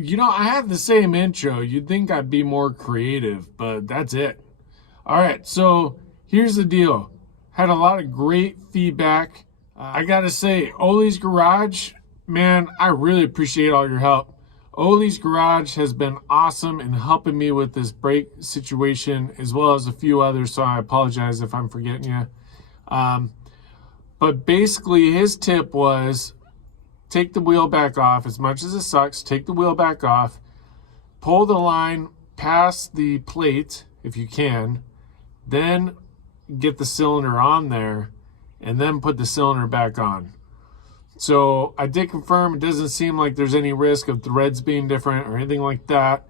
You know, I had the same intro. You'd think I'd be more creative, but that's it. All right, so here's the deal. Had a lot of great feedback. I gotta say, Ollie's Garage, man, I really appreciate all your help. Ollie's Garage has been awesome in helping me with this brake situation, as well as a few others, so I apologize if I'm forgetting you. But basically, his tip was, take the wheel back off. As much as it sucks, take the wheel back off, pull the line past the plate if you can, then get the cylinder on there, and then put the cylinder back on. So I did confirm it doesn't seem like there's any risk of threads being different or anything like that.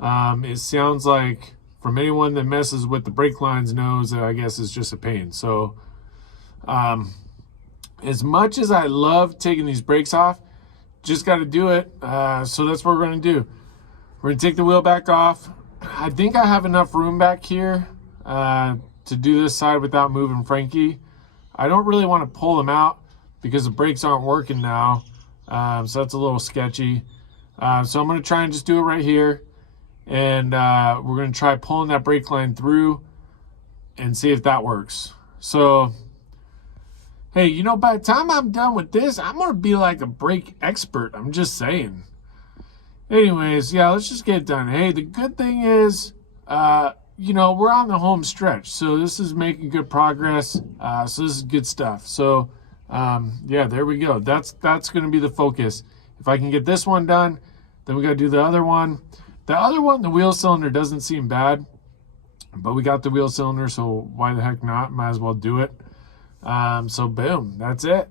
It sounds like, from anyone that messes with the brake lines knows that I guess it's just a pain. So as much as I love taking these brakes off, just got to do it. So that's what we're going to do. We're going to take the wheel back off. I think I have enough room back here to do this side without moving Frankie. I don't really want to pull them out because the brakes aren't working now. So that's a little sketchy. So I'm going to try and just do it right here. And we're going to try pulling that brake line through and see if that works. So, hey, you know, by the time I'm done with this, I'm going to be like a brake expert. I'm just saying. Anyways, yeah, let's just get it done. Hey, the good thing is, you know, we're on the home stretch. So this is making good progress. So this is good stuff. So, yeah, there we go. That's going to be the focus. If I can get this one done, then we got to do the other one. The other one, the wheel cylinder, doesn't seem bad. But we got the wheel cylinder, so why the heck not? Might as well do it. So boom, that's it.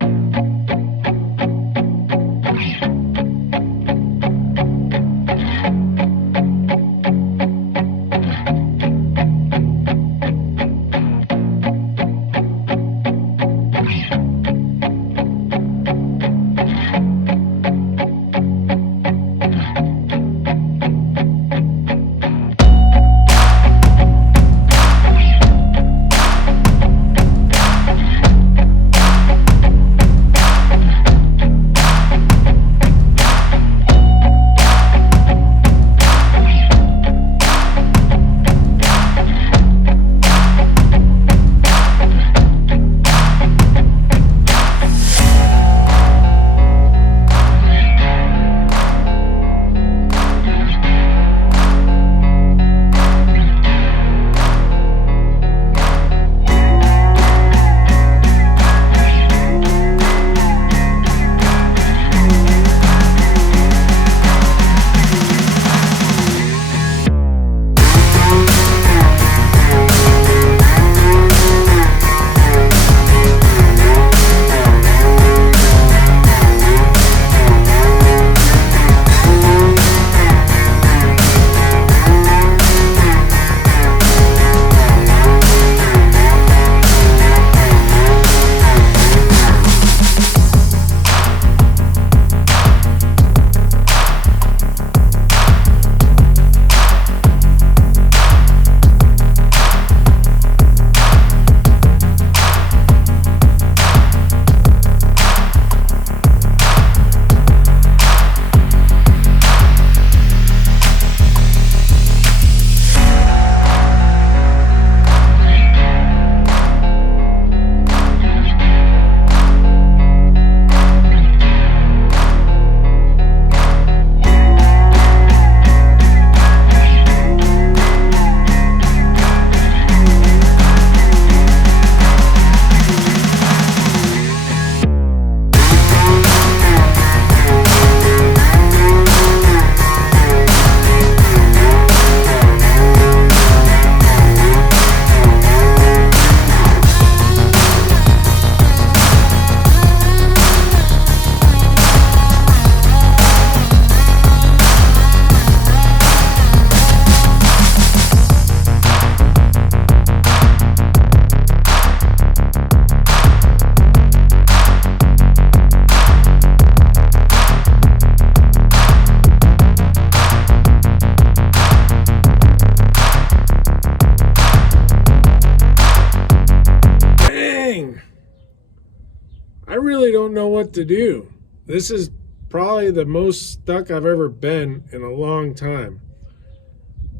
really don't know what to do. This is probably the most stuck I've ever been in a long time.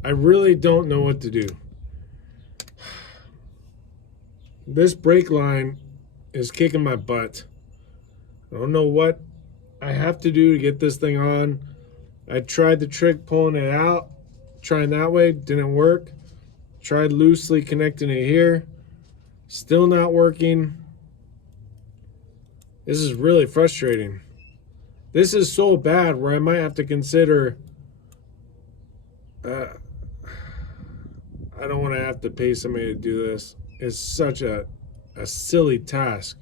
I really don't know what to do. This brake line is kicking my butt. I don't know what I have to do to get this thing on. I tried the trick pulling it out, trying that way, didn't work. Tried loosely connecting it here, still not working. This is really frustrating. This is so bad where I might have to consider, I don't want to have to pay somebody to do this. It's such a silly task.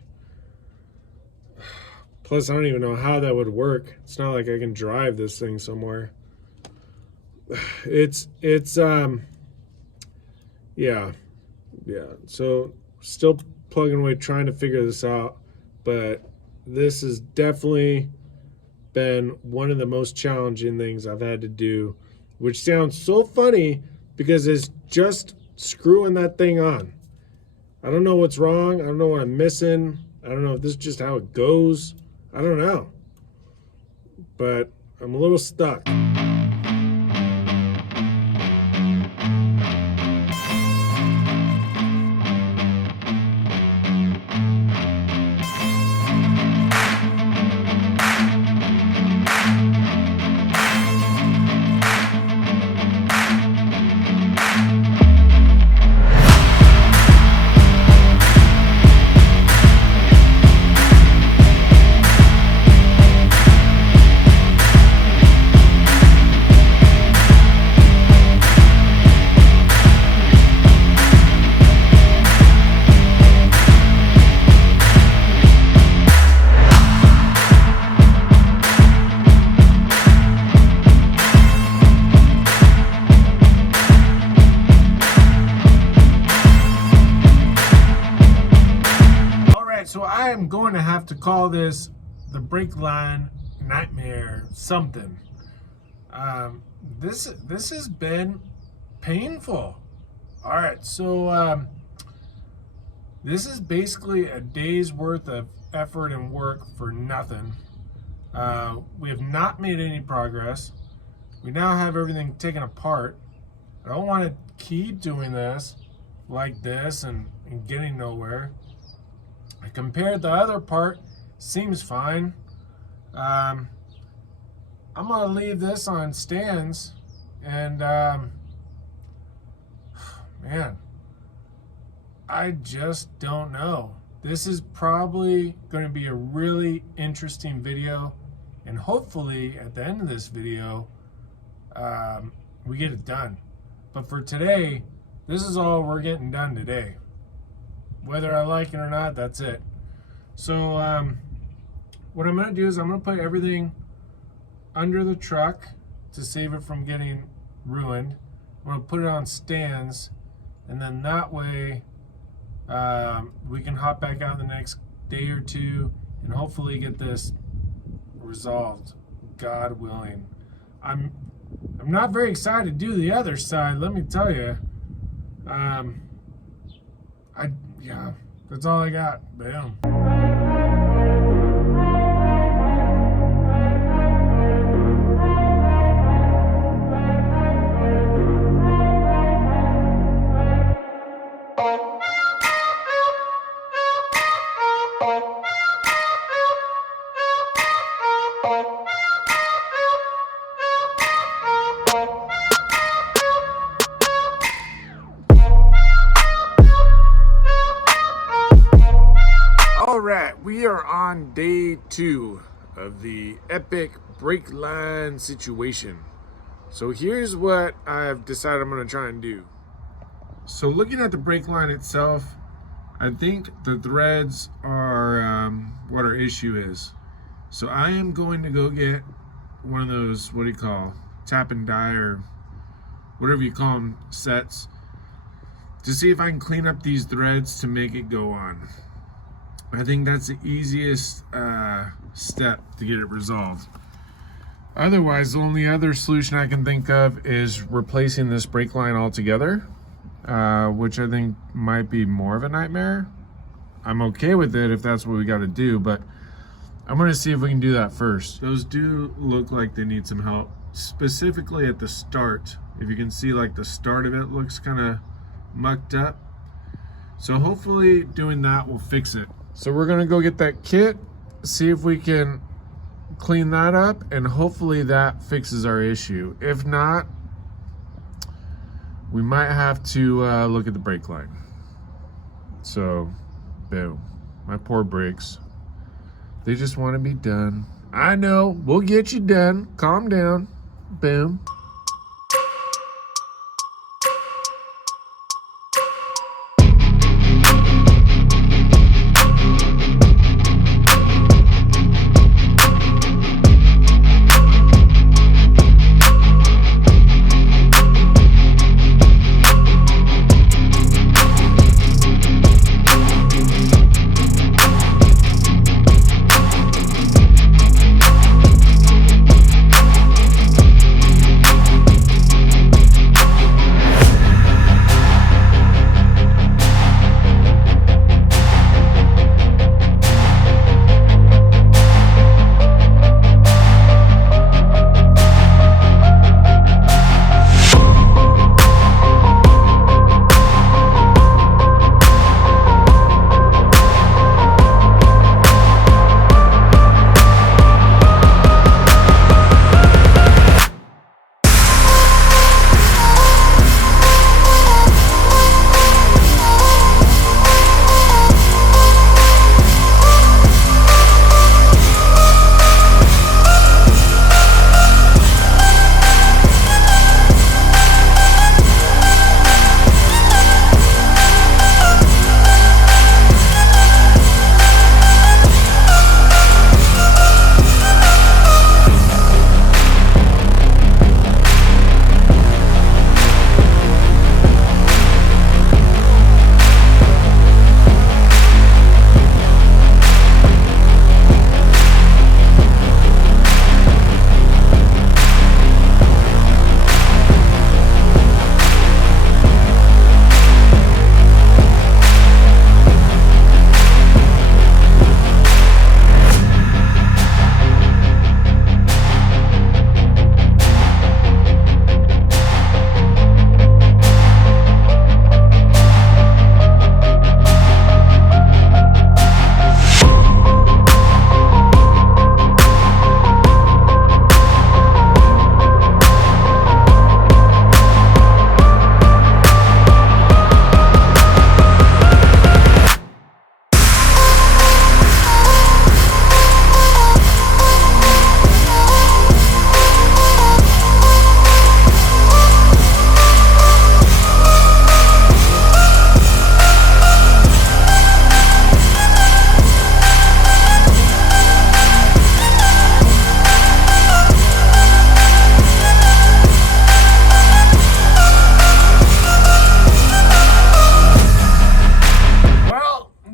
Plus, I don't even know how that would work. It's not like I can drive this thing somewhere. Yeah. So, still plugging away, trying to figure this out. But this has definitely been one of the most challenging things I've had to do, which sounds so funny because it's just screwing that thing on. I don't know what's wrong. I don't know what I'm missing. I don't know if this is just how it goes. I don't know. But I'm a little stuck. So I am going to have to call this the brake line nightmare something. This has been painful. All right, so this is basically a day's worth of effort and work for nothing. We have not made any progress. We now have everything taken apart. I don't want to keep doing this like this and getting nowhere. I compared the other part, seems fine. I'm gonna leave this on stands, and man, I just don't know. This is probably going to be a really interesting video, and hopefully at the end of this video we get it done. But for today, this is all we're getting done today. Whether I like it or not, that's it. So what I'm going to do is I'm going to put everything under the truck to save it from getting ruined. I'm going to put it on stands, and then that way we can hop back out the next day or two and hopefully get this resolved, God willing. I'm not very excited to do the other side, let me tell you. Yeah, that's all I got. Bam. Alright, we are on day 2 of the epic brake line situation. So here's what I've decided I'm going to try and do. So looking at the brake line itself, I think the threads are what our issue is. So I am going to go get one of those, what do you call, tap and die or whatever you call them, sets, to see if I can clean up these threads to make it go on. I think that's the easiest step to get it resolved. Otherwise, the only other solution I can think of is replacing this brake line altogether, which I think might be more of a nightmare. I'm okay with it if that's what we got to do, but I'm going to see if we can do that first. Those do look like they need some help, specifically at the start. If you can see, like, the start of it looks kind of mucked up. So hopefully doing that will fix it. So we're going to go get that kit, see if we can clean that up, and hopefully that fixes our issue. If not, we might have to look at the brake line. So, boom. My poor brakes. They just want to be done. I know, we'll get you done. Calm down. Boom.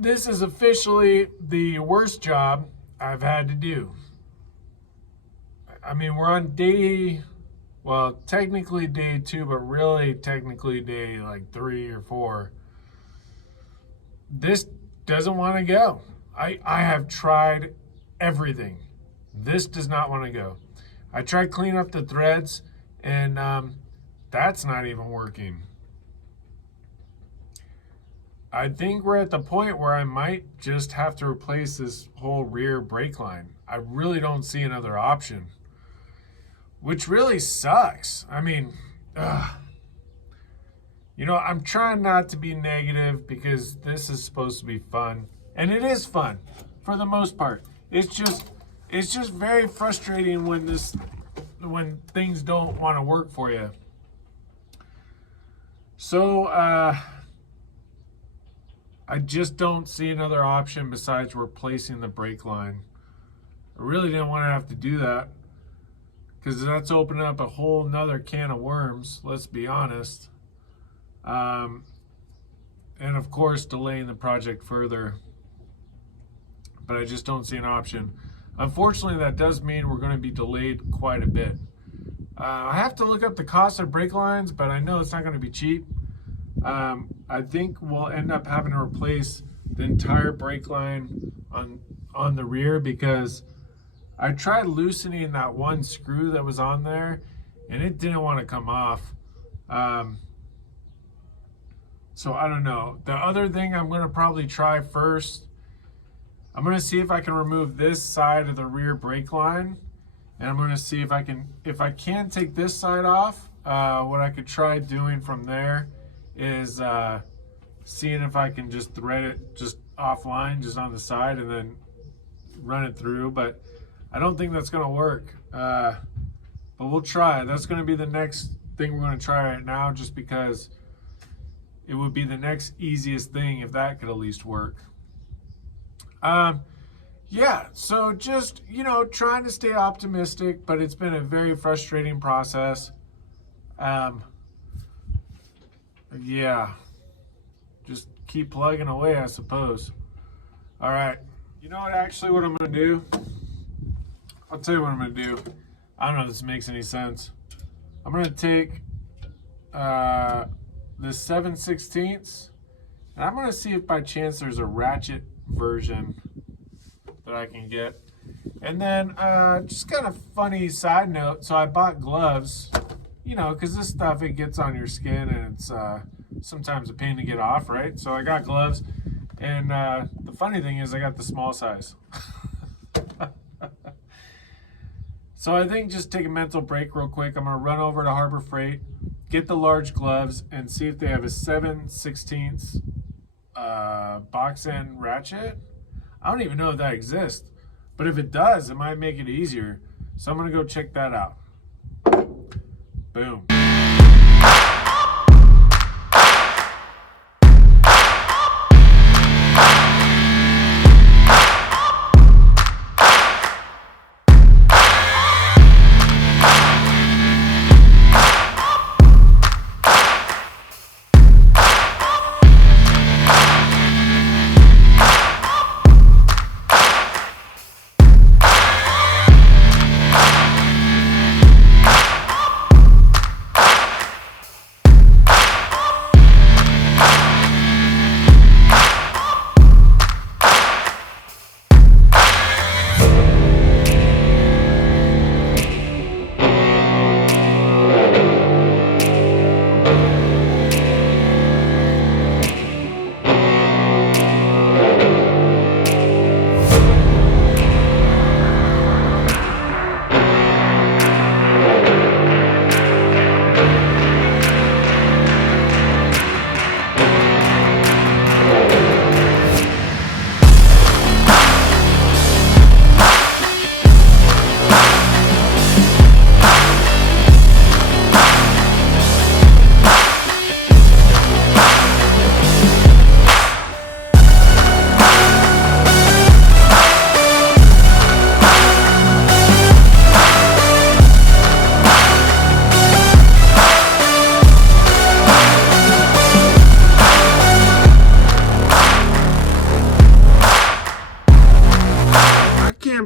This is officially the worst job I've had to do. I mean, we're on day, well, technically day 2, but really technically day like 3 or 4. This doesn't want to go. I have tried everything. This does not want to go. I tried cleaning up the threads, and that's not even working. I think we're at the point where I might just have to replace this whole rear brake line. I really don't see another option, which really sucks. I mean, you know, I'm trying not to be negative because this is supposed to be fun, and it is fun for the most part. It's just very frustrating when things don't want to work for you. So, I just don't see another option besides replacing the brake line. I really didn't want to have to do that because that's opening up a whole nother can of worms, let's be honest. And of course, delaying the project further. But I just don't see an option. Unfortunately, that does mean we're going to be delayed quite a bit. I have to look up the cost of brake lines, but I know it's not going to be cheap. I think we'll end up having to replace the entire brake line on on the rear because I tried loosening that one screw that was on there and it didn't want to come off. So I don't know. The other thing I'm going to probably try first, I'm going to see if I can remove this side of the rear brake line, and I'm going to see if I can take this side off. What I could try doing from there is seeing if I can just thread it just offline, just on the side, and then run it through. But I don't think that's going to work. But we'll try. That's going to be the next thing we're going to try right now, just because it would be the next easiest thing if that could at least work. Yeah, so just, you know, trying to stay optimistic, but it's been a very frustrating process. Yeah, just keep plugging away, I suppose. All right, you know what, actually what I'm gonna do? I'll tell you what I'm gonna do. I don't know if this makes any sense. I'm gonna take this 7/16, and I'm gonna see if by chance there's a ratchet version that I can get. And then just kind of funny side note, so I bought gloves, you know, because this stuff, it gets on your skin and it's sometimes a pain to get off, right? So I got gloves, and the funny thing is I got the small size. So I think just take a mental break real quick. I'm gonna run over to Harbor Freight, get the large gloves, and see if they have a 7/16 box end ratchet. I don't even know if that exists, but if it does, it might make it easier. So I'm gonna go check that out. Boom.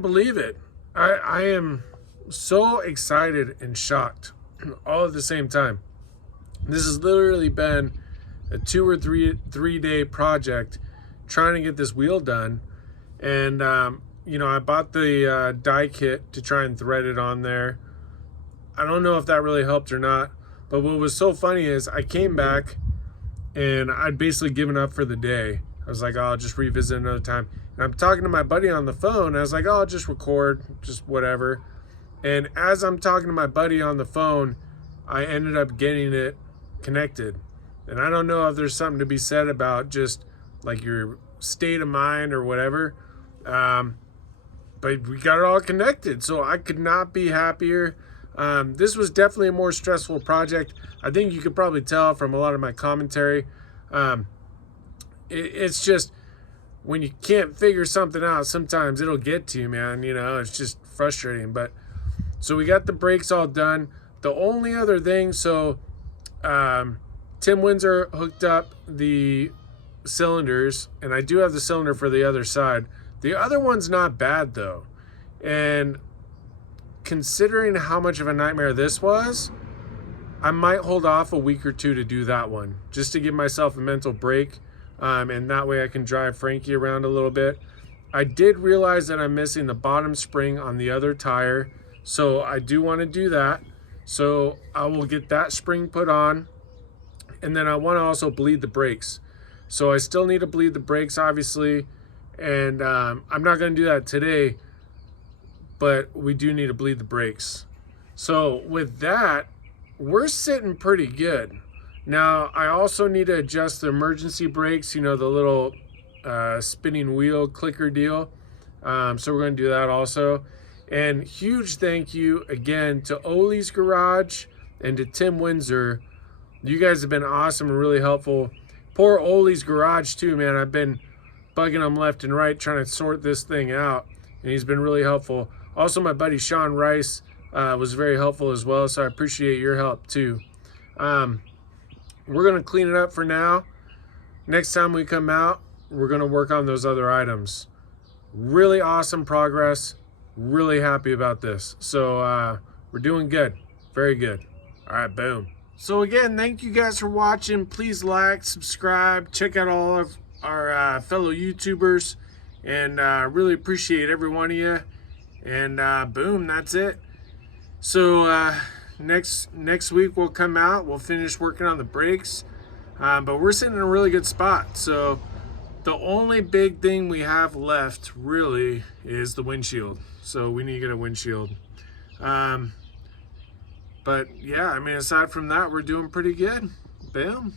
Believe it. I am so excited and shocked all at the same time. This has literally been a 2 or 3 day project trying to get this wheel done, and you know, I bought the die kit to try and thread it on there. I don't know if that really helped or not, but what was so funny is I came back and I'd basically given up for the day. I was like, oh, I'll just revisit another time. And I'm talking to my buddy on the phone. I was like, oh, I'll just record, just whatever. And as I'm talking to my buddy on the phone, I ended up getting it connected. And I don't know if there's something to be said about just like your state of mind or whatever. But we got it all connected. So I could not be happier. This was definitely a more stressful project. I think you could probably tell from a lot of my commentary. It's just, when you can't figure something out, sometimes it'll get to you, man. You know, it's just frustrating. But so we got the brakes all done. The only other thing, so Tim Windsor hooked up the cylinders, and I do have the cylinder for the other side. The other one's not bad though, and considering how much of a nightmare this was, I might hold off a week or two to do that one, just to give myself a mental break. And that way I can drive Frankie around a little bit. I did realize that I'm missing the bottom spring on the other tire, so I do want to do that. So I will get that spring put on, and then I want to also bleed the brakes. So I still need to bleed the brakes, obviously, and I'm not going to do that today, but we do need to bleed the brakes. So with that, we're sitting pretty good. Now, I also need to adjust the emergency brakes, you know, the little spinning wheel clicker deal. So we're going to do that also. And huge thank you again to Ollie's Garage and to Tim Windsor. You guys have been awesome and really helpful. Poor Ollie's Garage too, man. I've been bugging him left and right trying to sort this thing out, and he's been really helpful. Also, my buddy Sean Rice was very helpful as well, so I appreciate your help too. We're going to clean it up for now. Next time we come out, we're going to work on those other items. Really awesome progress. Really happy about this. So we're doing good. Very good. All right, boom. So again, thank you guys for watching. Please like, subscribe, check out all of our fellow YouTubers, and really appreciate every one of you. And boom, that's it. So next week we'll come out, we'll finish working on the brakes, but we're sitting in a really good spot. So the only big thing we have left really is the windshield. So we need to get a windshield. But yeah, I mean, aside from that, we're doing pretty good. Boom.